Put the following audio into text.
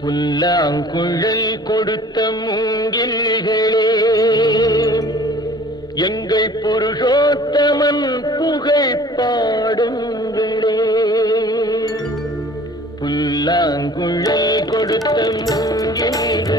புல்லாங்குழல் கொடுத்த மூங்கில்களே, எங்கள் புருஷோத்தமன் புகழ் பாடுங்களே. புல்லாங்குழல் கொடுத்த மூங்கில்களே,